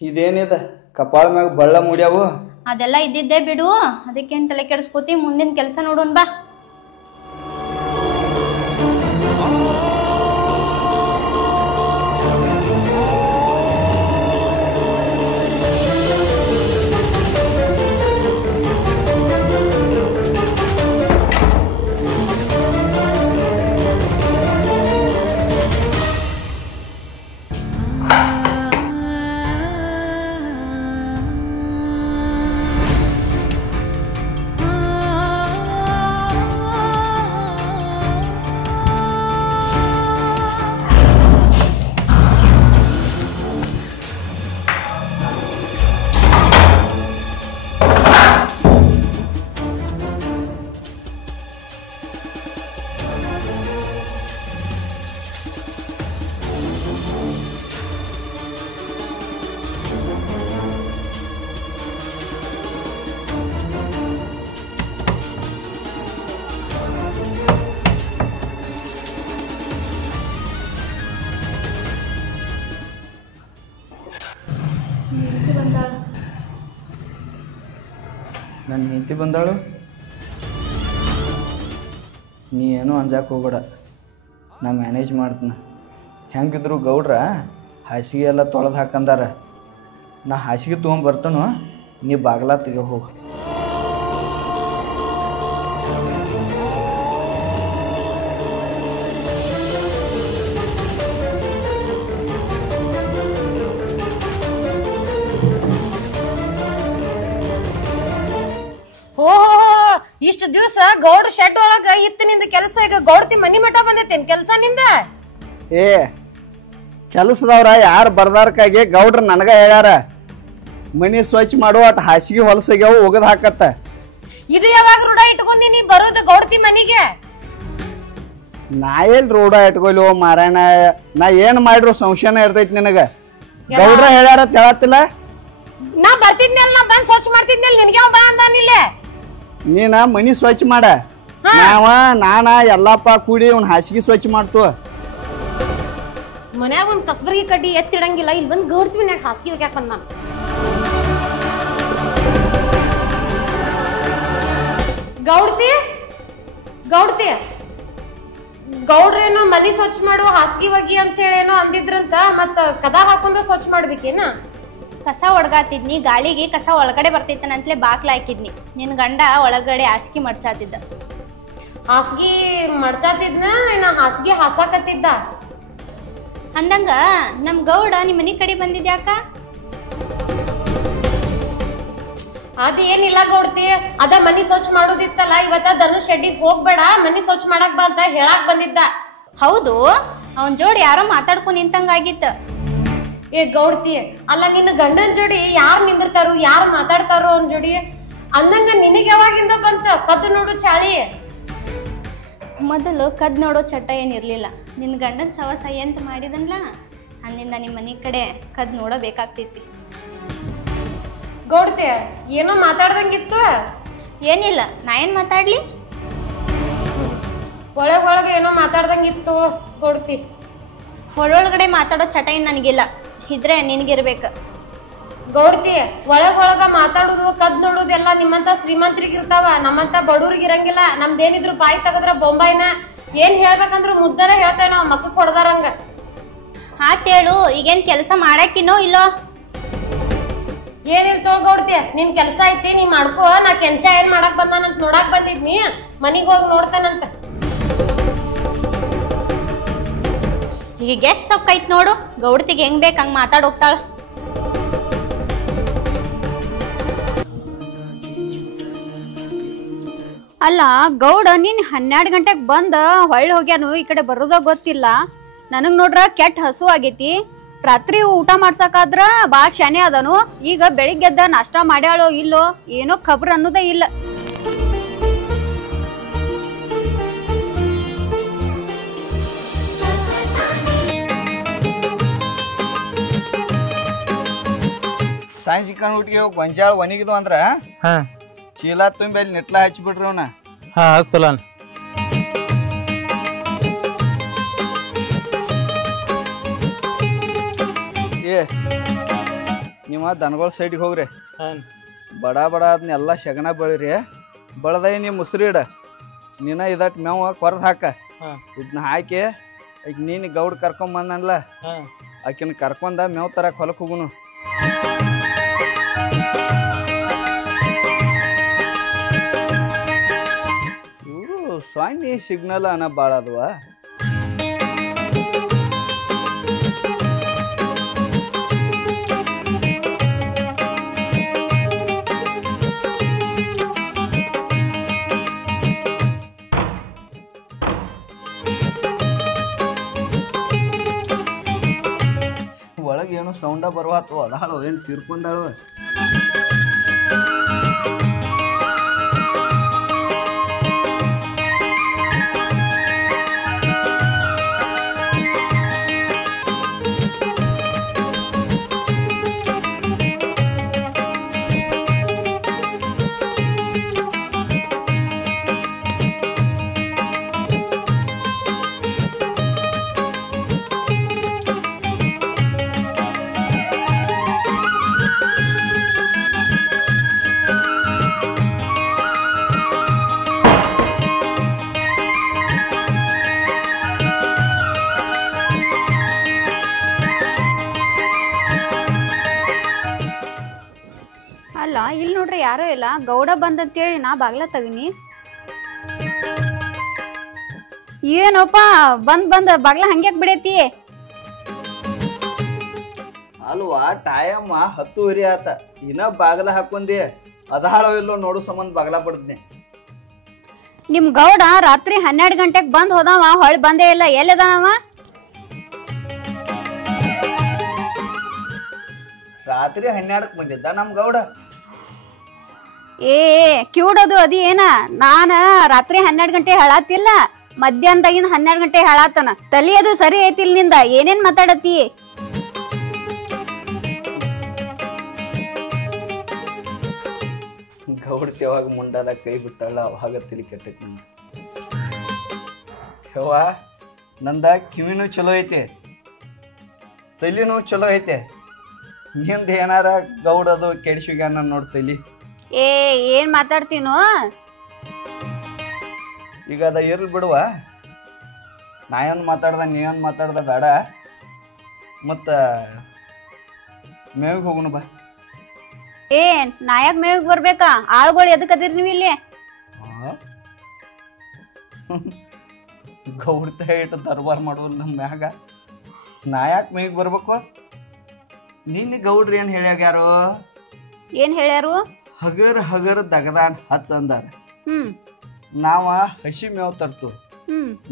ಇದೇನಿದೆ ಕಪಾಳ ಮ್ಯಾಗ ಬಳ್ಳ ಮುಡ್ಯಾವು ಅದೆಲ್ಲ ಇದ್ದಿದ್ದೇ ಬಿಡು ಅದಕ್ಕೇನ್ ತಲೆ ಕೆಡಿಸ್ಕೋತಿ ಮುಂದಿನ ಕೆಲಸ ನೋಡೋಣ ಬಾ ನನ್ನ ಹೆಂಡತಿ ಬಂದಾಳು ನೀ ಏನೂ ಅಂಜಾಕೆ ಹೋಗ್ಬೇಡ ನಾ ಮ್ಯಾನೇಜ್ ಮಾಡ್ತೀನಿ ಹೆಂಗಿದ್ರು ಗೌಡ್ರ ಹಾಸಿಗೆ ಎಲ್ಲ ತೊಳೆದು ಹಾಕಂದಾರ ನಾ ಹಾಸಿಗೆ ತೊಗೊಂಬರ್ತಾನು ನೀ ಬಾಗ್ಲ ತೆಗೆ ಹೋಗು ಇಷ್ಟ ದಿವಸ ಗೌಡ್ರ ಶೆಡ್ ಒಳಗ ಇತ್ತು ನಿಂದ ಕೆಲಸ ಈಗ ಗೌಡ್ತಿ ಮನಿ ಮಠ ಬಂದೈತೇನ್ ಕೆಲಸ ನಿಂದ ಏ ಕೆಲಸದವ್ರ ಯಾರು ಬರ್ದಾರ್ಕಾಗಿ ಗೌಡ್ರ ನನಗ ಹೇಳ್ಯಾರ ಮನಿ ಸ್ವಚ್ಛ ಮಾಡುವ ಅಟ್ ಹಾಸಿಗೆ ಹೊಲಸಾಗ್ಯಾವ ಒಗದ್ ಹಾಕತ್ತ ಇದು ಯಾವಾಗ ರೂಢ ಇಟ್ಕೊಂಡಿ ಬರೋದು ಗೌಡ್ತಿ ಮನಿಗೆ ನಾ ಎಲ್ ರೂಢ ಇಟ್ಕೊಲಿ ಓ ಮಾರಾಯಣ ನಾ ಏನ್ ಮಾಡ್ರು ಸಂಶಯನ ಇರ್ತೈತಿ ನಿನಗ ಗೌಡ್ರ ಹೇಳ್ಯಾರ ಹೇಳತ್ತಿಲ್ಲ ನಾ ಬರ್ತಿದ್ನಲ್ಲ ನಾ ಬಂದ್ ಸ್ವಚ್ಛ ಮಾಡ್ತಿದ್ನಲ್ಲ ನಿನ್ಗೆ ಬಾ ಅಂದಾನಿಲ್ಲ ನೀನ ಮನಿ ಸ್ವಚ್ಛ ಮಾಡ ನಾನ ಎಲ್ಲಪ್ಪ ಕೂಡಿ ಅವ್ನ ಹಾಸಿಗೆ ಸ್ವಚ್ಛ ಮಾಡ್ತು ಮನ್ಯಾಗ ಒಂದ್ ಕಸಬರ್ಗಿ ಕಡ್ಡಿ ಎತ್ತಿಡಂಗಿಲ್ಲ ಇಲ್ಲಿ ಬಂದ್ ಗೌಡ್ತಿ ಮನ್ಯಾಗ ಹಾಸಿಗೆ ಒಗ್ಯಾಕ ಬಂದ ನಾನು ಗೌಡ್ತಿ ಗೌಡ್ತಿ ಗೌಡ್ರೇನೋ ಮನಿ ಸ್ವಚ್ಛ ಮಾಡು ಹಾಸಿಗೆ ಒಗಿ ಅಂತ ಹೇಳಿ ಏನೋ ಅಂದಿದ್ರಂತ ಮತ್ತ ಕದ ಹಾಕೊಂಡ ಸ್ವಚ್ಛ ಮಾಡ್ಬೇಕೇನ ಕಸ ಒಡ್ಗಾತಿದ್ನಿ ಗಾಳಿಗೆ ಕಸ ಒಳಗಡೆ ಬರ್ತೈತನಂತಲೇ ಬಾಕ್ಲ ಹಾಕಿದ್ನಿ ನಿನ್ ಗಂಡ ಒಳಗಡೆ ಹಾಸಿಗೆ ಮಡ್ಚಾತಿದ್ದ ಹಾಸಿಗೆ ಮಡ್ಚಾತಿದ್ನ ಏನ ಹಾಸಿಗೆ ಹಾಸಾಕತ್ತಿದ್ದ ಅಂದಂಗ ನಮ್ ಗೌಡ ನಿಮ್ ಮನಿ ಕಡೆ ಬಂದಿದ್ಯಾಕ ಅದೇನಿಲ್ಲ ಗೌಡ್ತಿ ಅದ ಮನಿ ಸ್ವಚ್ಛ ಮಾಡೋದಿತ್ತಲ್ಲ ಇವತ್ತ ದನ ಶೆಡ್ಡಿಗೆ ಹೋಗ್ಬೇಡ ಮನಿ ಸ್ವಚ್ಛ ಮಾಡಕ್ ಬಾ ಅಂತ ಹೇಳಾಕ್ ಬಂದಿದ್ದ ಹೌದು ಅವನ್ ಜೋಡಿ ಯಾರೋ ಮಾತಾಡ್ಕೊಂಡ್ ನಿಂತಂಗಾಗಿತ್ತ ಏ ಗೌಡ್ತಿ ಅಲ್ಲ ನಿನ್ನ ಗಂಡನ್ ಜೋಡಿ ಯಾರ್ ನಿಂದಿರ್ತಾರೋ ಯಾರ್ ಮಾತಾಡ್ತಾರೋ ಅವನ್ ಜೋಡಿ ಅಂದಂಗ ನಿನಗ್ ಯಾವಾಗಿಂದ ಬಂತ ಕದ್ದು ನೋಡು ಚಾಳಿ ಮೊದಲು ಕದ್ ನೋಡೋ ಚಟ ಏನಿರ್ಲಿಲ್ಲ ನಿನ್ ಗಂಡನ್ ಸವಸ ಎಂತ ಮಾಡಿದನ್ಲ ಅಂದಿಂದ ನಿಮ್ ಮನಿ ಕಡೆ ಕದ್ ನೋಡಬೇಕಾಗ್ತೈತಿ ಗೌಡ್ತಿ ಏನೋ ಮಾತಾಡ್ದಂಗಿತ್ತು ಏನಿಲ್ಲ ನಾ ಏನ್ ಮಾತಾಡ್ಲಿ ಒಳಗ ಏನೋ ಮಾತಾಡ್ದಂಗಿತ್ತು ಗೌಡ್ತಿ ಹೊಳೊಳಗಡೆ ಮಾತಾಡೋ ಚಟ ಏನ್ ನನಗಿಲ್ಲ ಇದ್ರೆ ನಿನಗಿರ್ಬೇಕು ಗೌಡ್ತಿ ಒಳಗ ಮಾತಾಡುದು ಕದ್ ನೋಡುದು ಎಲ್ಲ ನಿಮ್ಮಂತ ಶ್ರೀಮಂತರಿಗಿರ್ತಾವ ನಮ್ಮಂತ ಬಡವ್ರಿಗೆ ಇರಂಗಿಲ್ಲ ನಮ್ದೇನಿದ್ರು ಬಾಯಿ ತಗದ್ರ ಬೊಂಬಾಯಿನ ಏನ್ ಹೇಳ್ಬೇಕಂದ್ರು ಮುದ್ದಾರ ಹೇಳ್ತೇವೆ ನಾವ್ ಮಕ್ಕಕ್ ಹೊಡ್ದಾರಂಗ ಆತೇಳು ಈಗೇನ್ ಕೆಲಸ ಮಾಡಾಕಿನೋ ಇಲ್ಲೋ ಏನಿಲ್ತೋ ಗೌಡ್ತಿ ನಿನ್ ಕೆಲ್ಸ ಐತಿ ನೀ ಮಾಡ್ಕೋ ನಾ ಕೆಂಚ ಏನ್ ಮಾಡಕ್ ಬಂದಾನಂತ ನೋಡಾಕ್ ಬಂದಿದ್ನಿ ಮನಿಗ್ ಹೋಗಿ ನೋಡ್ತಾನಂತ ಈಗ ಎಷ್ಟ್ ಸೊಕ್ಕೈತ್ ನೋಡು ಗೌಡ್ತಿಗೆ ಹೆಂಗ್ ಬೇಕ್ ಹಂಗ್ ಮಾತಾಡೋಗ್ತಾಳ ಅಲ್ಲ ಗೌಡ ನೀನ್ 12 ಗಂಟೆಗೆ ಬಂದ ಹೊಳ್ಳಿ ಹೋಗ್ಯಾನು ಈ ಕಡೆ ಬರೋದ ಗೊತ್ತಿಲ್ಲ ನನಗ್ ನೋಡ್ರ ಕೆಟ್ಟ ಹಸು ಆಗೈತಿ ರಾತ್ರಿ ಊಟ ಮಾಡ್ಸಕಾದ್ರ ಬಾ ಶಾನೆ ಅದನು ಈಗ ಬೆಳಿಗ್ಗೆದ್ದ ನಾಷ್ಟ ಮಾಡ್ಯಾಳೋ ಇಲ್ಲೋ ಏನೋ ಖಬ್ರ ಅನ್ನೋದೇ ಇಲ್ಲ ಸಾಯಂಕಾಲ ಚಿಕನ್ ಊಟಿಗೆ ಗೊಂಜಾಳ ಒಣಗಿದ್ವು ಅಂದ್ರ ಚೀಲ ತುಂಬಿ ಅಲ್ಲಿ ನೆಟ್ಲ ಹಚ್ಚಿಬಿಡ್ರಿ ಅವನ ಹಸ್ತಲಾನ್ ಏ ನಿಮ್ಮ ನೀವು ದನಗಳ ಸೈಡಿಗೆ ಹೋಗ್ರಿ. ಹಾಂ ಬಡ ಬಡ ಅದನ್ನೆಲ್ಲ ಶಗಣ ಬೆಳಿರಿ. ಬಳದ ನೀವು ಮುಸ್ರಿ ಇಡ, ನೀನ ಇದಟ್ ಮೇವು ಕೊರ್ದು ಹಾಕ. ಹಾಂ ಇದನ್ನ ಹಾಕಿ ಈಗ ನೀನು ಗೌಡ್ ಕರ್ಕೊಂಬಂದಲ್ಲ, ಹಾಂ ಆಕಿನ ಕರ್ಕೊಂಡ ಮೇವು ತರಕ್ಕೆ ಹೊಲಕ್ಕೆ ಹೋಗುನು. ಇವರು ಸ್ವಾಮಿ ಸಿಗ್ನಲ್ ಅನ್ನ ಭಾಳ ಅದವ. ಒಳಗೆ ಏನೋ ಸೌಂಡ ಬರುವಾತು. ಅದಾಳು ಏನು ತೀರ್ಕೊಂಡಾಳು. ಅಲ್ಲ ಇಲ್ಲಿ ನೋಡ್ರಿ ಯಾರೋ ಇಲ್ಲ, ಗೌಡ ಬಂದಂತೇಳಿ ನಾ ಬಾಗ್ಲ ತಗನಿ. ಏನೋಪ್ಪ ಬಂದ್ ಬಾಗ್ಲ ಹಂಗ್ಯಾಕ್ ಬಿಡೈತಿ? ಅಲ್ವಾ ಟೈಮ್ 10:30 ಆತ, ಇನ್ನ ಬಾಗಲ ಹಾಕೊಂಡಿ. ಅದಾಳೋ ಇಲ್ಲೋ ನೋಡು ಸಂಬಂಧ ಬಾಗಲ ಪಡ್ತೀನಿ. ನಿಮ್ ಗೌಡ ರಾತ್ರಿ 12 ಗಂಟೆಗೆ ಬಂದ್ ಹೋದವ, ಹೊಳ್ ಬಂದೇ ಇಲ್ಲ. ಎಲ್ಲಿದಾನವ? ರಾತ್ರಿ 12ಕ್ಕೆ ಬಂದಿದ್ದ ನಮ್ ಗೌಡ. ಏ ಕಿವುಡದು ಅದಿ ಏನ? ನಾನ ರಾತ್ರಿ 12 ಗಂಟೆ ಹೇಳತ್ತಿಲ್ಲ, ಮಧ್ಯಾಹ್ನದಾಗಿಂದ 12 ಗಂಟೆ ಹೇಳತ್ತನ. ತಲಿ ಅದು ಸರಿ ಐತಿಲ್ ನಿಂದ? ಏನೇನ್ ಮಾತಾಡತಿ? ಗೌಡ್ತಿ ಯಾವಾಗ ಮುಂಡಾದ ಕೈ ಬಿಟ್ಟಲ್ಲ ಅವಾಗ ತಲಿ ಕೆಟ್ಟೈತಿ ನಂದು. ಯವ್ವ ನಂದ ಕಿವಿನೂ ಚಲೋ ಐತೆ, ತಲಿನೂ ಚಲೋ ಐತೆ. ನಿಂದ ಏನಾರ ಗೌಡದು ಕೆಡಿಸಿಗ್ಯಾನ ನೋಡ್ ತಲಿ. ಏ ಏನ್ ಮಾತಾಡ್ತೀನೋ? ಈಗ ಅದ ಇರ್ಲಿ ಬಿಡುವ. ನಾ ಏನು ಮಾತಾಡ್ದ ನೀವೊಂದು ಮಾತಾಡ್ದ ಬೇಡ. ಮತ್ತು ಮೇವಿಗೆ ಹೋಗುನು ಬಾ. ಏ ನಾಯಕ್ ಮೇವಿಗೆ ಬರ್ಬೇಕಾ? ಆಳುಗಳು ಎದಕ್ ಅದಿರ್ ನೀವು ಇಲ್ಲಿ? ಗೌಡ್ತ ಇಟ್ಟು ದರ್ಬಾರ್ ಮಾಡುವಲ್ಲ ನಮ್ಮ ಮ್ಯಾಗ. ನಾ ಯಾಕೆ ಮೇವಿಗೆ ಬರ್ಬೇಕು? ನಿನ್ನೆ ಗೌಡ್ರಿ ಏನು ಹೇಳ್ಯಾಗ್ಯಾರು? ಏನ್ ಹೇಳ್ಯಾರು? ಹಗರ್ ಹಗರ್ ದಗದಾನ್ ಹಚ್ ಅಂದಾರ. ನಾವ ಹಸಿ ಮೇವ್ ತರ್ತು.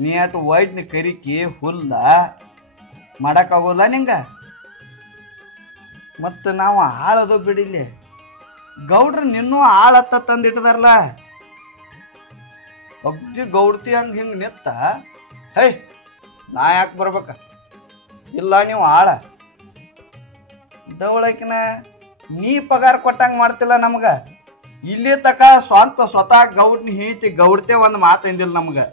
ನೀ ಅಟ್ ವೈಡ್ನ ಕರಿಕಿ ಹುಲ್ಲ ಮಾಡಕ್ಕಾಗೋಲ್ಲ ನಿಂಗ. ಮತ್ತು ನಾವು ಆಳದು ಬಿಡಿಲಿ. ಗೌಡ್ರ ನಿನ್ನೂ ಆಳತ್ತ ತಂದಿಟ್ಟದಾರಲ್ಲ. ಅಗ್ದಿ ಗೌಡ್ತಿ ಹಂಗೆ ಹಿಂಗೆ ನಿತ್ತ. ಹೈ ನಾ ಯಾಕೆ ಬರ್ಬೇಕ? ಇಲ್ಲ ನೀವು ಆಳ ದವಳಕಿನ ನೀ ಪಗಾರ ಕೊಟ್ಟಂಗೆ ಮಾಡ್ತಿಲ್ಲ ನಮ್ಗೆ. ಇಲ್ಲಿ ತಕ ಸ್ವತಃ ಗೌಡ್ನಿ ಹೇಳ್ತಿ ಗೌಡ್ತೆ ಒಂದು ಮಾತು ಅಂದಿಲ್ಲ ನಮ್ಗೆ.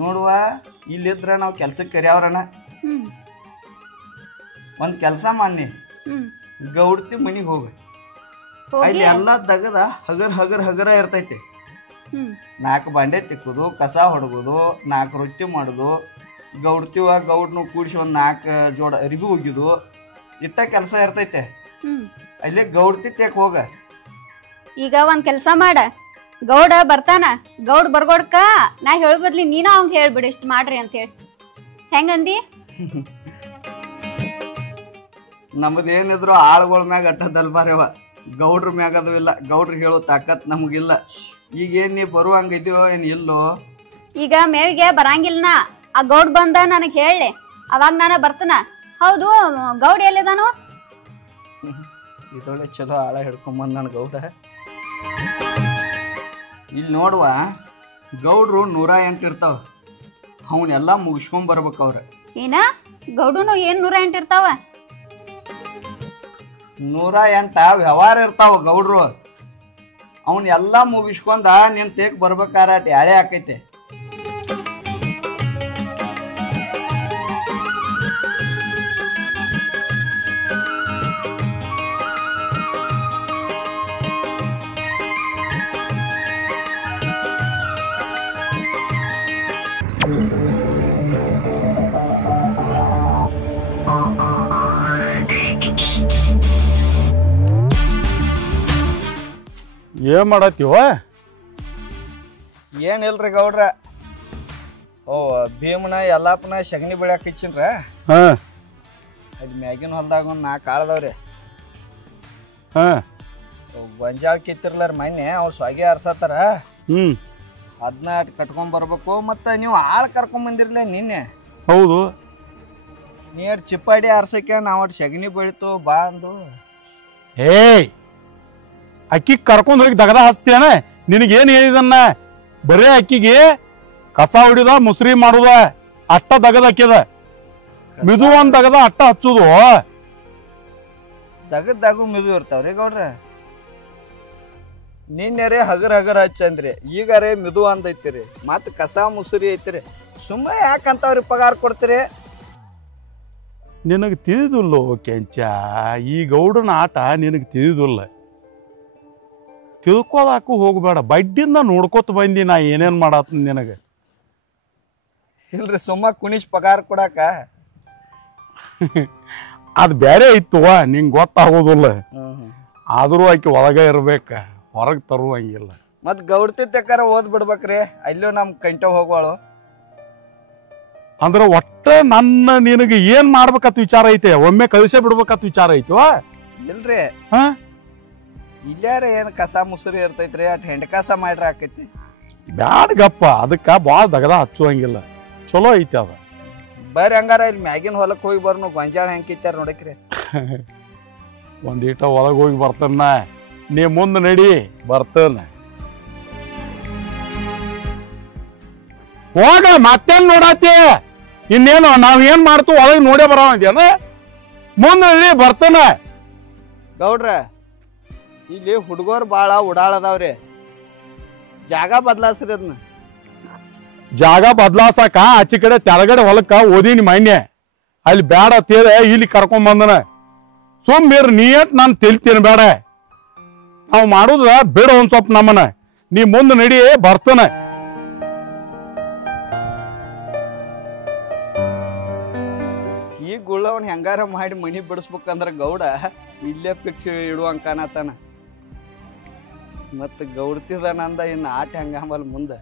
ನೋಡುವ ಇಲ್ಲಿದ್ರ ನಾವು ಕೆಲ್ಸಕ್ಕೆ ಕರಿಯವ್ರನ ಒಂದು ಕೆಲಸ ಮಾಡಿ ಗೌಡ್ತಿ ಮನಿಗೆ ಹೋಗ. ಅಲ್ಲಿ ಎಲ್ಲ ದಗದ ಹಗರ್ ಹಗರ್ ಹಗರ ಇರ್ತೈತಿ. 4 ಬಾಂಡೆ ತಿಕ್ಕುದು, ಕಸ ಹೊಡಗೋದು, 4 ರೊಟ್ಟಿ ಮಾಡೋದು, ಗೌಡ್ತಿವ ಗೌಡ್ನು ಕೂಡಿಸಿ ಒಂದು 4 ಜೋಡ ಅರಿವಿ ಹೋಗಿದು, ಇಟ್ಟ ಕೆಲಸ ಇರ್ತೈತೆ. ಅಲ್ಲಿ ಗೌಡ್ತಿ ತೇಕ್ ಹೋಗ. ಈಗ ಒಂದ್ ಕೆಲ್ಸ ಮಾಡ, ಗೌಡ ಬರ್ತಾನ, ಗೌಡ್ ಬರ್ಗೋಡ್ಕ ನಾ ಹೇಳ ಬದ್ಲಿ ನೀನ ಅವಂಗ ಹೇಳ್ಬಿಡು ಇಷ್ಟ ಮಾಡ್ರಿ ಅಂತ ಹೇಳಿ. ಹೆಂಗಂದಿ? ನಮ್ದೇನಿದ್ರು ಆಳುಗಳ ಮ್ಯಾಗ ಅಟ್ಟದಲ್ಬಾರ್ಯವ, ಗೌಡ್ರ ಮ್ಯಾಗ ಅದು ಇಲ್ಲ. ಗೌಡ್ರಿಗೆ ಹೇಳೋ ತಾಕತ್ ನಮಗಿಲ್ಲ. ಈಗೇನ್ ನೀ ಬರುವಂಗಿದ್ಯೋ ಏನ್ ಇಲ್ಲೋ? ಈಗ ಮೇವಿಗೆ ಬರಂಗಿಲ್ಲ. ಆ ಗೌಡ್ ಬಂದ ನನಗೆ ಹೇಳಿ, ಅವಾಗ ನಾನು ಬರ್ತನ. ಹೌದು, ಗೌಡ್ ಎಲ್ಲಿದಾನು? ಇದೊಳ್ಳೆ ಚಲೋ ಆಳ ಹಿಡ್ಕೊಂಬಂದ ನನ್ ಗೌಡ. ಇಲ್ಲಿ ನೋಡುವ, ಗೌಡ್ರು 108 ಇರ್ತಾವ. ಅವನ್ನೆಲ್ಲ ಮುಗಿಸ್ಕೊಂಡ್ ಬರ್ಬೇಕು ಅವ್ರ. ಏನ ಗೌಡನು ಏನ್ 108 ಇರ್ತಾವ? 108 ವ್ಯವಹಾರ ಇರ್ತಾವ ಗೌಡ್ರು. ಅವನ್ನೆಲ್ಲ ಮುಗಿಸ್ಕೊಂಡ ನೀನ್ ತೇಕ್ ಬರ್ಬೇಕಾರ ಯಾಳೆ ಆಕೈತೆ. ಏನ್ ಮಾಡತ್ತೀವ? ಏನಿಲ್ರಿ ಗೌಡ್ರ, ಓ ಭೀಮನ ಎಲ್ಲಪ್ಪನ ಸಗಣಿ ಬೆಳ್ಯಾಕ ಹಚ್ಚಿನ್ರ. ಅಲ್ಲಿ ಮ್ಯಾಗಿನ ಹೊಲ್ದಾಗ ಒಂದು 4 ಆಳ್ದವ್ರಿ. ಗೊಂಜಾಳ ಕಿತ್ತಿರ್ಲಾರ ಮೊನ್ನೆ ಅವ್ರು ಸ್ವಾಗಿ ಆರ್ಸತ್ತಾರ. ಅದನ್ನ ಕಟ್ಕೊಂಡ್ ಬರ್ಬೇಕು. ಮತ್ತು ನೀವು ಆಳು ಕರ್ಕೊಂಬಂದಿರ್ಲೇ ನಿನ್ನೆ. ಹೌದು, ನೀರು ಚಿಪ್ಪಾಡಿ ಆರ್ಸಕ್ಕೆ ನಾವು ಸಗಣಿ ಬೆಳಿತು ಬಾ ಅಂದು. ಏಯ್, ಅಕ್ಕಿ ಕರ್ಕೊಂಡ್ ಹೋಗಿ ದಗದ ಹಚ್ತೇನ? ನಿನಗೇನು ಹೇಳಿದನ್ನ? ಬರೇ ಅಕ್ಕಿಗೆ ಕಸ ಹೊಡಿದ ಮುಸ್ರಿ ಮಾಡುದ ಅಟ್ಟ ದಗದ ಅಕ್ಕಿದ. ಮಿದು ಒಂದ್ ದಗದ ಅಟ್ಟ ಹಚ್ಚುದು. ದಗದ್ದಾಗೂ ಮಿದು ಇರ್ತಾವ್ರಿ ಗೌಡ್ರ. ನಿನ್ನೆರೆ ಹಗರ್ ಹಚ್ಚಂದ್ರಿ, ಈಗಾರೇ ಮಿದು ಅಂದೈತಿರಿ. ಮತ್ ಕಸ ಮುಸುರಿ ಐತಿರಿ. ಸುಮ್ಮ ಯಾಕಂತವ್ರಿ ಪಗಾರ ಕೊಡ್ತೀರಿ? ನಿನಗೆ ತಿಳಿದಿಲ್ಲೋ ಕೆಂಚ, ಈ ಗೌಡನ ಆಟ ನಿನಗೆ ತಿಳಿದಿಲ್ಲ. ತಿಳ್ಕೊಳಕ್ಕೂ ಹೋಗ್ಬೇಡ. ಬಡ್ಡಿಂದ ನೋಡ್ಕೊತ ಬಂದಿ ನಾ ಏನೇನ್ ಮಾಡತ್ತ ನಿನಗೆ. ಇಲ್ರಿ, ಸುಮ್ಮ ಕುಣಿಸ್ ಪಗಾರ ಕೊಡಾಕ. ಅದು ಬೇರೆ ಇತ್ತುವ, ನಿಂಗೆ ಗೊತ್ತಾಗೋದಿಲ್ಲ. ಆದರೂ ಆಕಿ ಒಳಗೆ ಇರ್ಬೇಕ, ಹೊರಗೆ ತರುವಂಗಿಲ್ಲ. ಮತ್ ಗೌಡ್ತಿ ತೆಕ್ಕಾರ ಓದ್ ಬಿಡ್ಬೇಕ್ರಿ. ಅಲ್ಲೂ ನಮ್ ಕಂಟ ಹೋಗುವಾಳು. ಅಂದ್ರೆ ಒಟ್ಟ ನನ್ನ ನಿನಗೆ ಏನ್ ಮಾಡ್ಬೇಕತ್ ವಿಚಾರ ಐತೆ? ಒಮ್ಮೆ ಕಳಿಸೇ ಬಿಡ್ಬೇಕತ್ ವಿಚಾರ ಐತವ? ಇಲ್ರಿ, ಇಲ್ಲಾರ ಏನ್ ಕಸ ಮುಸುರಿ ಇರ್ತೈತ್ರಿ, ಅಟ್ ಹೆಂಡ ಕಸ ಮಾಡ್ರಿ ಆಕೈತಿ. ಬ್ಯಾಡ್ ಗಪ್ಪ, ಅದಕ್ಕ ಭಾಳ ದಗದ ಹಚ್ಚುವಂಗಿಲ್ಲ. ಚಲೋ ಐತಿ ಅದ. ಬರ್ರಿ ಹಂಗಾರ ಇಲ್ಲಿ ಮ್ಯಾಗಿನ ಹೊಲಕ್ ಹೋಗಿ ಬರ್ನು. ಗೊಂಜಾಳ ಹೆಂಗ್ ಕಿತ್ತಾರ ನೋಡಕ್ರಿ. ಒಂದೀಟ ಒಳಗೆ ಹೋಗಿ ಬರ್ತಾನ, ನೀ ಮುಂದೆ ನಡಿ ಬರ್ತಾನ. ಹೋಗ, ಮತ್ತೇನ್ ನೋಡಾತಿ? ಇನ್ನೇನು ನಾವ್ ಏನ್ ಮಾಡ್ತು ಒಳಗೆ ನೋಡೇ ಬರೋದೇನ? ಮುಂದೆ ನಡಿ ಬರ್ತಾನ. ಗೌಡ್ರ, ಇಲ್ಲಿ ಹುಡುಗರು ಬಾಳ ಉಡಾಳದಾವ್ರಿ. ಜಾಗ ಬದ್ಲಾಸ್ರಿ ಅದನ್ನ. ಜಾಗ ಬದ್ಲಾಸಕ ಆಚೆ ಕಡೆ ತೆಳಗಡೆ ಹೊಲಕ್ಕ ಓದಿನಿ ಮಾನ್ಯ. ಅಲ್ಲಿ ಬೇಡ ತೇಳ ಇಲ್ಲಿ ಕರ್ಕೊಂಡ್ ಬಂದನ. ಸುಮ್ಮೀರ್ ನೀಟ್ ನಾನು ತಿಳ್ತೀನಿ ಬೇಡ. ನಾವು ಮಾಡುದ ಬಿಡ ಒಂದ್ ಸ್ವಲ್ಪ ನಮ್ಮನ. ನೀ ಮುಂದೆ ನಡಿ ಬರ್ತಾನ. ಈ ಗುಳ್ಳವನ್ ಹೆಂಗಾರ ಮಾಡಿ ಮನಿ ಬಿಡಿಸ್ಬೇಕಂದ್ರ ಗೌಡ ಇಲ್ಲೇ ಪಿಕ್ಸ್ ಇಡುವಂಗ ಕಾಣತಾನ. ಮತ್ತ ಗೌಡ್ತಿದನಂದ ಇನ್ನು ಆಟ ಹೆಂಗಂಬಲ್ ಮುಂದೆ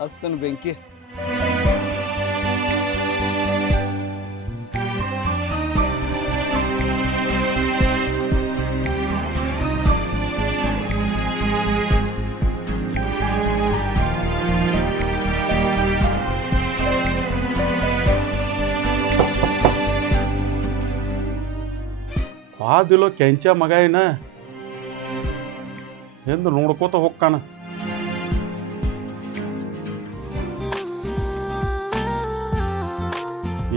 ಹಸ್ತನ ಬೆಂಕಿ. ವಾದಿಲ್ಲೋ ಕೆಂಚ ಮಗ ಏನ ಎಂದು ನೋಡ್ಕೋತ ಹೋಗ್ಕಾನ.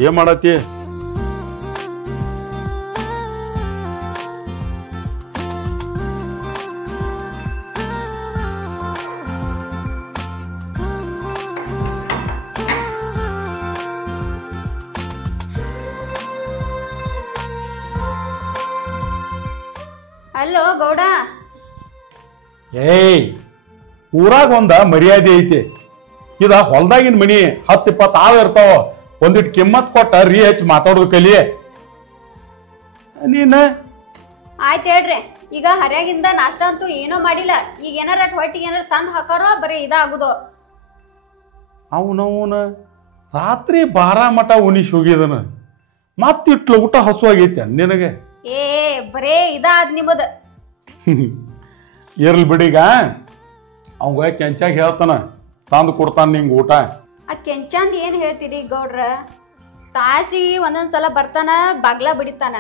ಏನ್ ಮಾಡತ್ತಿ? ಹಲೋ ಗೌಡ. ಏಯ್, ಊರಾಗ ಒಂದ ಮರ್ಯಾದೆ ಐತಿ. ಇದ ಹೊಲ್ದಾಗಿನ ಮನಿ 10-20 ಆಳು ಇರ್ತಾವ. ಒಂದಿಟ್ಟು ಕಿಮ್ಮತ್ ಕೊಟ್ಟ ರೀ ಹೆಚ್ಚು ಮಾತಾಡೋದು ಕಲಿ ನೀನ. ಆಯ್ತು ಹೇಳ್ರಿ. ಈಗ ಹರ್ಯಾಗಿಂದ ನಾಷ್ಟ ಅಂತೂ ಏನೋ ಮಾಡಿಲ್ಲ. ಈಗ ಏನಾರ ಹೊಟ್ಟಿಗೆ ಏನಾರ ತಂದು ಹಾಕಾರೋ ಬರೀ ಇದಾಗುದು. ಅವನವನ ರಾತ್ರಿ 12 ಮಟ ಉಣಿಸ್ ಹೋಗಿದನ. ಮತ್ತಿಟ್ಲ ಊಟ ಹಸುವಾಗೈತೆ ನಿನಗೆ. ಏ ಬರೇ ಇದಾದ್ ನಿಮ್ಮದ. ಇರ್ಲಿ ಬಿಡೀಗ, ಅವಾಗ ಕೆಂಚಾಗ ಹೇಳ್ತಾನ, ತಂದು ಕೊಡ್ತಾನ ನಿಂಗೆ ಊಟ. ಆ ಕೆಂಚಂದ್ ಏನ್ ಹೇಳ್ತೀರಿ ಗೌಡ್ರ? ತಾಸಿಗೆ ಒಂದೊಂದ್ಸಲ ಬರ್ತಾನ, ಬಾಗ್ಲ ಬಿಡಿತಾನ.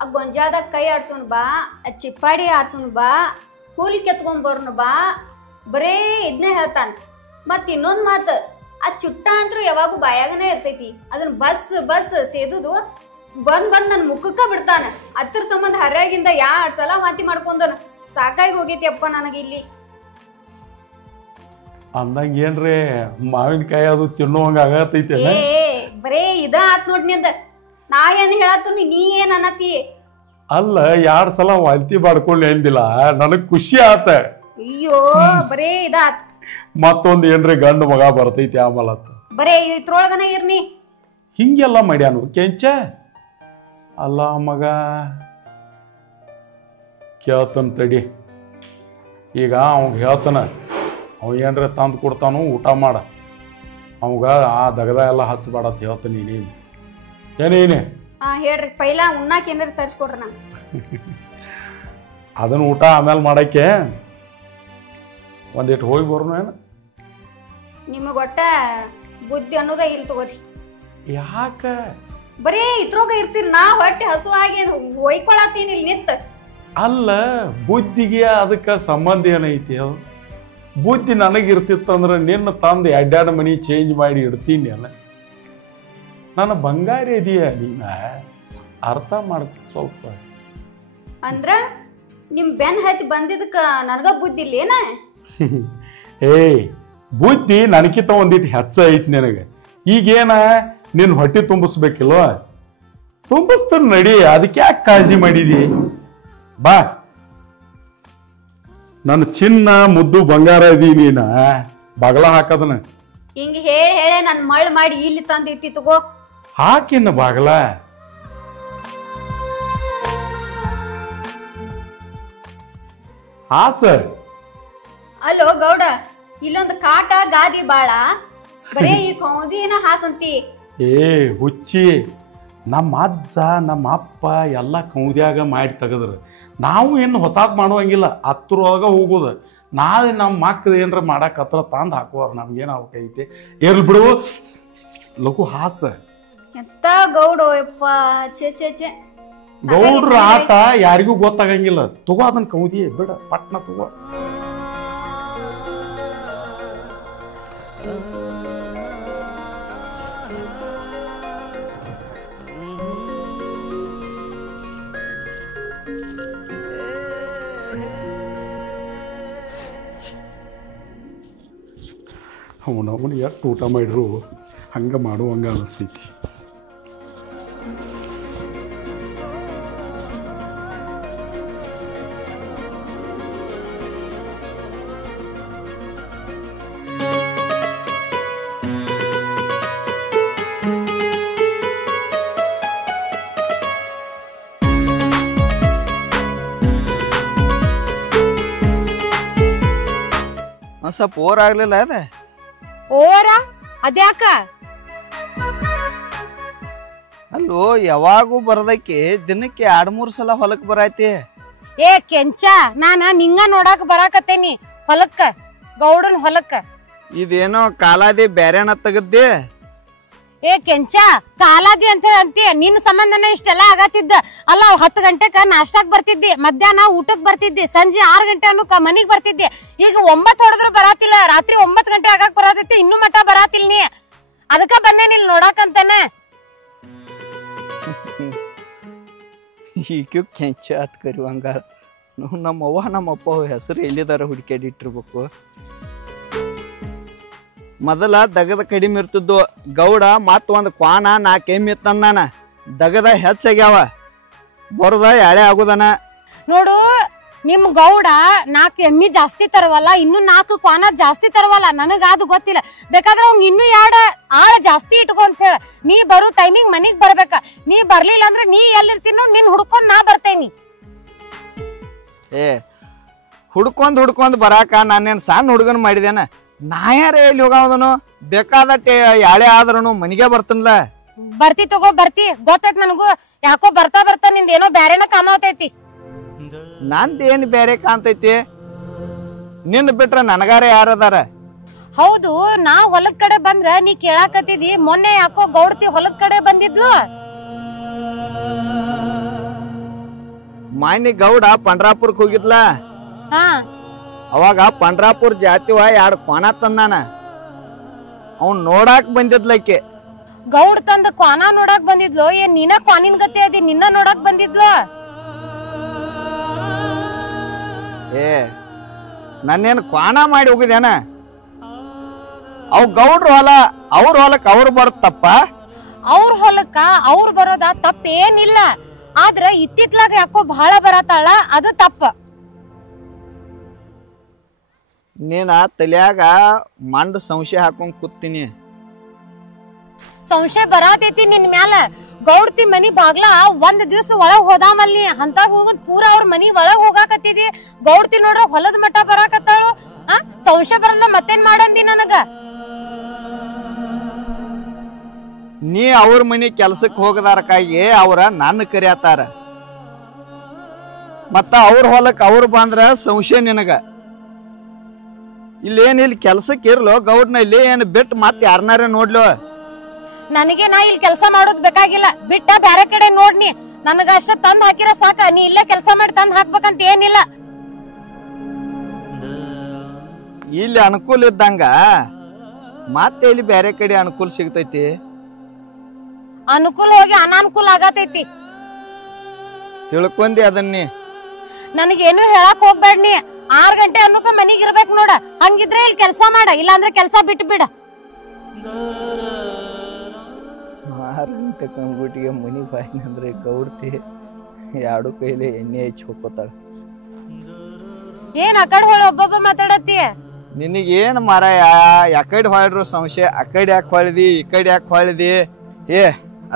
ಆ ಗೊಂಜಾದಾಗ ಕೈ ಆಡ್ಸೋನ್ ಬಾ, ಆ ಚಿಪ್ಪಾಡಿ ಆಡ್ಸೋನ್ ಬಾ, ಹುಲ್ ಕೆತ್ಕೊಂಬರ್ನು ಬಾ, ಬರೇ ಇದನ್ನೇ ಹೇಳ್ತಾನ. ಮತ್ ಇನ್ನೊಂದ್ ಮಾತು, ಆ ಚುಟ್ಟ ಅಂತ್ರು ಯಾವಾಗೂ ಬಾಯಾಗನೇ ಇರ್ತೈತಿ. ಅದನ್ನ ಬಸ್ ಸೇದುದು ಬಂದ್ ನನ್ ಮುಖಕ್ಕ ಬಿಡ್ತಾನ. ಅದ್ರ ಸಂಬಂಧ ಹರ್ಯಾಗಿಂದ 2 ಸಲ ವಾಂತಿ ಮಾಡ್ಕೊಂಡನ. ಸಾಕಾಗಿ ಹೋಗೈತಿ ಅಪ್ಪ ನನಗೆ ಇಲ್ಲಿ. ಅಂದಂಗ ಏನ್ರಿ ಮಾವಿನಕಾಯಿ ಅದು ತಿನ್ನುವಂಗ ಆಗತೈತಿ. ಏ ಬರೇ ಇದ ಆತ್ ನೋಡ್ ನಿಂದ. ನಾ ಏನ್ ಹೇಳತ್ತು, ನೀ ಏನ್ ಅನ್ನತಿ? ಅಲ್ಲ, 2 ಸಲ ವಾಂತಿ ಮಾಡ್ಕೊಂಡು ಎಂದಿಲ್ಲ, ನನಗ್ ಖುಷಿ ಆತ. ಅಯ್ಯೋ ಬರೇ ಇದಾತ್. ಮತ್ತೊಂದು ಏನ್ರಿ ಗಂಡು ಮಗ ಬರ್ತೈತಿ ಆಮೇಲೆ ಬರೇ ಇದ್ರೊಳಗನ ಇರ್ನಿ. ಹಿಂಗೆಲ್ಲ ಮಾಡ್ಯಾನು ಕೆಂಚ. ಅಲ್ಲ ಮಗ ಕೇಳ್ತಾನ ತಡಿ, ಈಗ ಅವಾಗ ಹೇಳ್ತಾನ, ಅವ ಏನ್ರ ತಂದು ಕೊಡ್ತಾನು ಊಟ ಮಾಡ, ಅವಾಗ ಆ ದಗದ ಎಲ್ಲ ಹಚ್ಚಬೇಡ ಅಂತ ಹೇಳ್ತಾನೆ. ನೀನು ಏನೇನೆ ಹೇಳ್ರಿ, ಪೈಲಾ ಉಣ್ಣಾಕ ಏನಾರ ತರಿಸ್ಕೊಡ್ರಿ ನಂಗೆ. ಅದನ್ನ ಊಟ ಆಮೇಲೆ ಮಾಡಕ್ಕೆ ಒಂದಿಟ್ಟು ಹೋಗಿ ಬರೋಣ. ಏನು ನಿಮಗೆ ಒಟ್ಟ ಬುದ್ಧಿ ಅನ್ನೋದ ಇಲ್ಲಿ ತಗೋರಿ. ಯಾಕ ಬರೀ ಇದ್ರೋಗ ಇರ್ತೀರಿ, ನಾ ಹೊಟ್ಟೆ ಹಸು ಆಗಿ ಒಯ್ಕೊಳತ್ತೀನಿ ಇಲ್ಲಿ ನಿಂತ. ಅಲ್ಲ, ಬುದ್ಧಿಗೆ ಅದಕ್ಕೆ ಸಂಬಂಧ ಏನೈತಿ? ಅದು ಬುದ್ಧಿ ನನಗಿರ್ತಿತ್ತಂದ್ರೆ ನಿನ್ನ ತಂದು ಎರಡೆರಡು ಮನಿ ಚೇಂಜ್ ಮಾಡಿ ಇಡ್ತೀನಿ ಅಲ್ಲ. ನನ್ನ ಬಂಗಾರ ಇದೆಯಾ, ನೀನ ಅರ್ಥ ಮಾಡ್ಕೊ ಸ್ವಲ್ಪ. ಅಂದ್ರ ನಿಮ್ ಬೆನ್ ಹತ್ತಿ ಬಂದಿದ್ದಕ್ಕ ನನಗ ಬುದ್ಧಿ ಇಲ್ಲೇನ? ಏಯ್, ಬುದ್ಧಿ ನನಕಿತ ಒಂದಿಟ್ಟು ಹೆಚ್ಚ ಐತಿ ನಿನಗೆ. ಈಗೇನ ನಿನ್ನ ಹೊಟ್ಟೆ ತುಂಬಿಸ್ಬೇಕಿಲ್ವ? ತುಂಬಿಸ್ತಾರ ನಡಿ, ಅದಕ್ಕೆ ಯಾಕೆ ಕಾಳಜಿ ಮಾಡಿದಿ? ಬಾ, ನನ್ನ ಚಿನ್ನ ಮುದ್ದು ಬಂಗಾರ ಇದೀ ನೀನ, ಬಗಲ ಹಾಕದನ ಹಿಂಗ ಹೇಳಿ ನನ್ ಮಳ್ ಮಾಡಿ ಇಲ್ಲಿ ತಂದು ಇಟ್ಟಿ ತಗೋ. ಹಾಕಿನ ಬಾಗಲ. ಹಾ ಸರ್. ಅಲ್ಲೋ ಗೌಡ, ಇಲ್ಲೊಂದು ಕಾಟ ಗಾದಿ ಬಾಳ, ಬರೇ ಈ ಕೌದಿನ ಹಾಸಂತಿ. ಏ ಹುಚ್ಚಿ, ನಮ್ಮ ಅಜ್ಜ ನಮ್ಮ ಅಪ್ಪ ಎಲ್ಲ ಕೌದ್ಯಾಗ ಮಾಡಿ ತೆಗದ್ರು. ನಾವು ಏನು ಹೊಸಾದ್ ಮಾಡುವಂಗಿಲ್ಲ, ಹತ್ರೊಳಗ ಹೋಗೋದು. ನಾಳೆ ನಮ್ಮ ಮಕ್ಕಳು ಏನ್ರ ಮಾಡಕ್ ಹತ್ರ ತಂದು ಹಾಕುವಾರ, ನಮ್ಗೇನು ಅವಕೈತಿ. ಇರ್ಲಿ ಬಿಡು, ಲಘು ಹಾಸ. ಎತ್ತ ಗೌಡ ಯಪ್ಪ, ಛೇ ಛೇ ಛೇ. ಗೌಡ್ರ ಆಟ ಯಾರಿಗೂ ಗೊತ್ತಾಗಂಗಿಲ್ಲ. ತಗೋ ಅದನ್ನ ಕೌದಿ, ಬಿಡ ಪಟ್ನ ತಗೋ. ಅವನು ಎಷ್ಟು ಊಟ ಮಾಡಿದ್ರು ಹಂಗೆ ಮಾಡುವಂಗ ಅನಿಸ್ತೈತಿ. ಸ್ವಲ್ಪ ಓರ್ ಆಗ್ಲಿಲ್ಲ ಅದ ಓರ ಅದ್ಯಾಕ? ಅಲ್ಲೋ, ಯಾವಾಗೂ ಬರದಕ್ಕೆ ದಿನಕ್ಕೆ 2-3 ಸಲ ಹೊಲಕ್ ಬರೈತಿ. ಏ ಕೆಂಚ, ನಾನ ನಿಂಗ ನೋಡಾಕ ಬರಾಕತ್ತೇನಿ ಹೊಲಕ್ಕ, ಗೌಡನ್ ಹೊಲಕ್ಕ. ಇದೇನೋ ಕಾಲಾದಿ ಬ್ಯಾರೇನ ತೆಗದ್ದಿ. ಏ ಕೆಂಚ, ಕಾಲಾದಿ ಅಂತ ಅಂತೀಯ, ನಿನ್ನ ಸಂಬಂಧನ ಇಷ್ಟೆಲ್ಲ ಆಗತ್ತಿದ್ದ. ಅಲ್ಲ, 10 ಗಂಟೆಕ ನಾಷ್ಟಾಕ್ ಬರ್ತಿದ್ದಿ, ಮಧ್ಯಾಹ್ನ ಊಟಕ್ ಬರ್ತಿದ್ದಿ, ಸಂಜೆ 6 ಗಂಟೆ ಅನ್ನೋಕ ಮನಿಗ್ ಬರ್ತಿದ್ದಿ. ಈಗ 9 ಹೊಡೆದ್ರು ಬರಾತಿಲ್ಲ, ರಾತ್ರಿ 9 ಗಂಟೆ ಆಗಾಕ್ ಬರಾತೈತಿ, ಇನ್ನೂ ಮಠ ಬರಾತಿಲ್ ನೀ. ಅದಕ್ಕ ಬಂದೇನಿ ಇಲ್ಲಿ ನೋಡಾಕಂತಾನೆ. ಈಗ ಕೆಂಚ ಹತ್ ಕರಿವಂಗ. ನಮ್ಮವ್ವ ನಮ್ಮಪ್ಪ ಹೆಸರು ಎಲ್ಲಿದಾರ ಹುಡುಕಾಡಿಟ್ಟಿರ್ಬೇಕು. ಮೊದಲ ದಗದ ಕಡಿಮೆ ಇರ್ತಿದ್ದು, ಗೌಡ ಮತ್ ಒಂದ್ ಕ್ವಾನ 4 ಎಮ್ಮಿ ತಂದಾನ. ದಗದ ಹೆಚ್ಚಾಗ್ಯಾವ, ಬರೋದ ಎಳೆ ಆಗುದನ. ನೋಡು, ನಿಮ್ ಗೌಡ 4 ಎಮ್ಮಿ ಜಾಸ್ತಿ ತರವಲ್ಲ, ಇನ್ನು 4 ಕ್ವಾನ ಜಾಸ್ತಿ ತರವಲ್ಲ. ನನಗ ಅದು ಗೊತ್ತಿಲ್ಲ. ಬೇಕಾದ್ರೆ ಅವ್ನ್ ಇನ್ನು 2 ಆಳ ಜಾಸ್ತಿ ಇಟ್ಕೊ ಅಂತ ಹೇಳ. ನೀ ಬರೋ ಟೈಮಿಂಗ್ ಮನಿಗ್ ಬರ್ಬೇಕ. ನೀ ಬರ್ಲಿಲ್ಲ ಅಂದ್ರೆ ನೀ ಎಲ್ಲಿರ್ತೀನೋ ನಿನ್ ಹುಡ್ಕೊಂಡ್ ನಾ ಬರ್ತೇನಿ. ಏ, ಹುಡ್ಕೊಂಡ್ ಬರಾಕ ನಾನೇನ್ ಸಣ್ಣ ಹುಡುಗನ್ ಮಾಡಿದೇನ? ನಾ ಯಾರ ಎಲ್ಲಿ ಹೋಗೋದನು? ಬೇಕಾದಟ್ಟೆ ಯಾಳೆ ಆದ್ರೂ ಮನಿಗೆ ಬರ್ತನ್ಲ. ಬರ್ತಿ ತಗೋ, ಬರ್ತಿ, ಗೊತ್ತೈತಿ ನನಗೂ. ಯಾಕೋ ಬರ್ತಾ ನಿಂದ ಏನೋ ಬ್ಯಾರೇನ ಕಾಣತೈತಿ. ನಂದೇನ್ ಬೇರೆ ಕಾಣ್ತೈತಿ? ನಿನ್ನ ಬಿಟ್ರ ನನಗಾರ ಯಾರದಾರ? ಹೌದು, ನಾ ಹೊಲದ ಕಡೆ ಬಂದ್ರ ನೀ ಕೇಳಾಕತ್ತಿದಿ. ಮೊನ್ನೆ ಯಾಕೋ ಗೌಡ್ತಿ ಹೊಲದ ಕಡೆ ಬಂದಿದ್ಲು. ಮಾನ್ಯ ಗೌಡ ಪಂಡ್ರಾಪುರಕ್ ಹೋಗಿದ್ಲ. ಹಾ, ಅವಾಗ ಪಂಡ್ರಾಪುರ ಜಾತಿವ 2 ಕ್ವಾನ ತಂದಾನ. ಅವ್ನ್ ನೋಡಾಕ್ ಬಂದಿದ್ಲಕ್ಕೆ. ಗೌಡ್ ತಂದ ಕ್ವಾನ ನೋಡಾಕ್ ಬಂದಿದ್ಲು? ಏನ್ ನೀನ ಕ್ವಾನಿನ ಗತಿ ಅದಿ, ನಿನ್ನ ನೋಡಾಕ್ ಬಂದಿದ್ಲು? ಏ, ನನ್ನೇನು ಕ್ವಾನ ಮಾಡಿ ಹೋಗಿದೇನ? ಅವ್ ಗೌಡ್ರ ಹೊಲ, ಅವ್ರ ಹೊಲಕ್ ಅವ್ರು ಬರುತ್ತಪ್ಪ. ಅವ್ರ ಹೊಲಕ್ಕ ಅವ್ರು ಬರೋದ ತಪ್ಪೇನಿಲ್ಲ. ಆದ್ರ ಇತ್ತಿತ್ಲಾಗ ಯಾಕೋ ಬಹಳ ಬರತಾಳ, ಅದು ತಪ್ಪ. ನೀನು ತಲ್ಯಾಗ ಮಂಡ್ ಸಂಶಯ ಹಾಕೊಂಡ್ ಕೂತೀನಿ. ಸಂಶಯ ಬರಾತೈತಿ ನಿನ್ ಮ್ಯಾಲ. ಗೌಡ್ತಿ ಮನಿ ಬಾಗ್ಲ ಒಂದ್ ದಿವ್ಸ ಒಳಗ್ ಹೋದಾಮಲ್ಲಿ ಅಂತ ಹೋಗದ್ ಪೂರ ಅವ್ರ ಮನಿ ಒಳಗ್ ಹೋಗಾಕತ್ತಿದಿ. ಗೌಡ್ತಿ ನೋಡ್ರ ಹೊಲದ ಮಠ ಬರಾಕತ್ತಾಳು. ಸಂಶಯ ಬರಲ್ಲ ಮತ್ತೇನ್ ಮಾಡಂದಿ ನನಗ? ನೀ ಅವ್ರ ಮನಿ ಕೆಲ್ಸಕ್ಕೆ ಹೋಗದಾರಕ್ಕಾಗಿ ಅವ್ರ ನನ್ನ ಕರಿಯಾತಾರ. ಮತ್ತ ಅವ್ರ ಹೊಲಕ್ ಅವ್ರು ಬಂದ್ರ ಸಂಶಯ ನಿನಗ. ಇಲ್ಲಿ ಕೆಲ್ಸಕ್ಕೆ ಇರ್ಲೋ ಗೌಡ್ನಲ್ಲಿ ಏನ್ ಬಿಟ್ಟು ಮತ್ತೆ ಯಾರನ್ನಾರ ನೋಡ್ಲೋ? ನನಗೆ ನಾ ಇಲ್ಲಿ ಕೆಲಸ ಮಾಡೋದ್ ಬೇಕಾಗಿಲ್ಲ. ಬಿಟ್ಟ ಬ್ಯಾರೆ ಕಡೆ ನೋಡ್ನಿ. ನನಗ ಅಷ್ಟ ತಂದ್ ಹಾಕಿರ ಸಾಕ. ನೀ ಇಲ್ಲೇ ಕೆಲಸ ಮಾಡಿ ತಂದ್ ಹಾಕ್ಬೇಕಂತ ಏನಿಲ್ಲ. ಇಲ್ಲಿ ಅನುಕೂಲ ಇದ್ದಂಗ ಮತ್ತೆ ಇಲ್ಲಿ ಬ್ಯಾರೆ ಕಡೆ ಅನುಕೂಲ ಸಿಗ್ತೈತಿ. ಅನುಕೂಲ ಹೋಗಿ ಅನಾನುಕೂಲ ಆಗತೈತಿ. ತಿಳ್ಕೊಂಡಿ ಅದನ್ನಿ. ನನಗೇನು ಹೇಳಕ್ ಹೋಗ್ಬೇಡ್ನಿ. 6 ಗಂಟೆ ಅನ್ನಕ ಮನಿಗ್ ಇರ್ಬೇಕು ನೋಡ. ಹಂಗಿದ್ರೆ ಇಲ್ಲಿ ಕೆಲಸ ಮಾಡ, ಇಲ್ಲಾಂದ್ರೆ ಕೆಲಸ ಬಿಟ್ಟು ಬಿಡ. 6 ಗಂಟೆ ಕಂಗುಟಿಗೆ ಮನಿ ಬಾಯಿನಂದ್ರೆ ಗೌಡ್ತಿ ಎರಡು ಕೈಲಿ ಎಣ್ಣೆ ಹಚ್ಚಿ ಹೋಗ್ಕೋತಾಳ. ಏನ್ ಆ ಕಡೆ ಹೊಳ ಒಬ್ಬೊಬ್ಬ ಮಾತಾಡತ್ತಿ? ನಿನಗೇನು ಮಾರಾಯ, ಯಾಕಡೆ ಹೊಳ್ರು ಸಂಶಯ. ಆ ಕಡೆ ಯಾಕೆ ಹೊಳಿದಿ, ಈ ಕಡೆ ಯಾಕೆ ಹೊಳಿದಿ? ಏ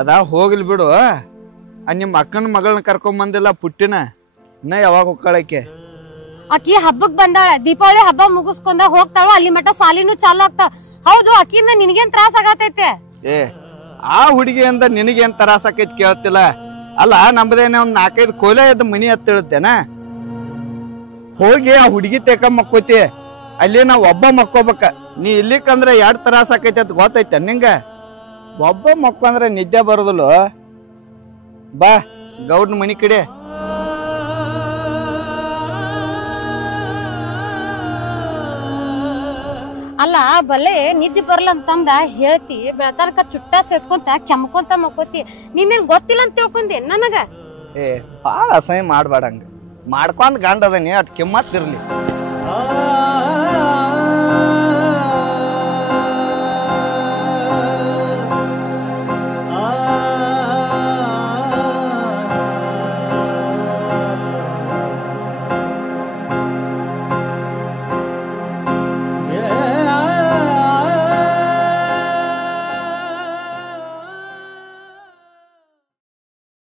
ಅದ ಹೋಗ್ಲಿ ಬಿಡು. ನಿಮ್ಮ ಅಕ್ಕನ ಮಗಳನ್ನ ಕರ್ಕೊಂಡ್ ಬಂದಿಲ್ಲ ಪುಟ್ಟಿನ, ಇನ್ನ ಯಾವಾಗ ಹೋಗ್ಕಳಕ್ಕೆ? ಅಕ್ಕಿ ಹಬ್ಬಕ್ ಬಂದಾಳ. ದೀಪಾವಳಿ ಹಬ್ಬ ಮುಗಿಸ್ಕೊಂಡ ಹೋಗ್ತಾಳ. ಅಲ್ಲಿ ಮಠ ಸಾಲಿನೂ ಚಾಲು ಆಗ್ತಾವ. ಹೌದು, ಅಕ್ಕಿಂದ ನಿನಗೇನ್ ತ್ರಾಸ ಆಗತೈತೆ? ಏ ಆ ಹುಡುಗಿಯಿಂದ ನಿನಗೇನ್ ತ್ರಾಸ ಆಕೈತಿ ಕೇಳ್ತಿಲ್ಲ. ಅಲ್ಲ ನಮ್ದೇನೆ ಒಂದ್ 4-5 ಕೋಲೆ ಇದ್ದ ಮನಿ ಹತ್ತಿಳುತ್ತೇನ? ಹೋಗಿ ಆ ಹುಡುಗಿ ತೆಕ ಮಕ್ಕೋತಿ. ಅಲ್ಲಿ ನಾವ್ ಒಬ್ಬ ಮಕ್ಕೋಬೇಕ. ನೀ ಇಲ್ಲಿಕಂದ್ರೆ 2 ತ್ರಾಸ ಆಕೈತಿ ಅಂತ ಗೊತ್ತೈತೆ ನಿಂಗ? ಒಬ್ಬ ಮಕ್ಕೊಂದ್ರೆ ನಿದ್ದೆ ಬರೋದಿಲ್ಲ. ಬಾ ಗೌಡ್ನ ಮನಿ ಕಡೆ. ಅಲ್ಲ ಬಲೆ ನಿದ್ದೆ ಬರ್ಲ ಅಂತಂದ ಹೇಳ್ತಿ. ಬೆಳತನಕ ಚುಟ್ಟ ಸೆತ್ಕೊಂತ ಕೆಮ್ಕೊಂತ ಮಕ್ಕೋತಿ. ನಿನ್ನೇನ್ ಗೊತ್ತಿಲ್ಲ ಅಂತ ತಿಳ್ಕೊಂಡಿ ನನಗ? ಏ ಭಾಳ ಅಸಹ್ಯ ಮಾಡ್ಬೇಡಂಗ. ಮಾಡ್ಕೊಂಡ್ ಗಂಡ ಅದನಿ ಅಟ್ ಕಿಮ್ಮತ್ತಿರ್ಲಿ.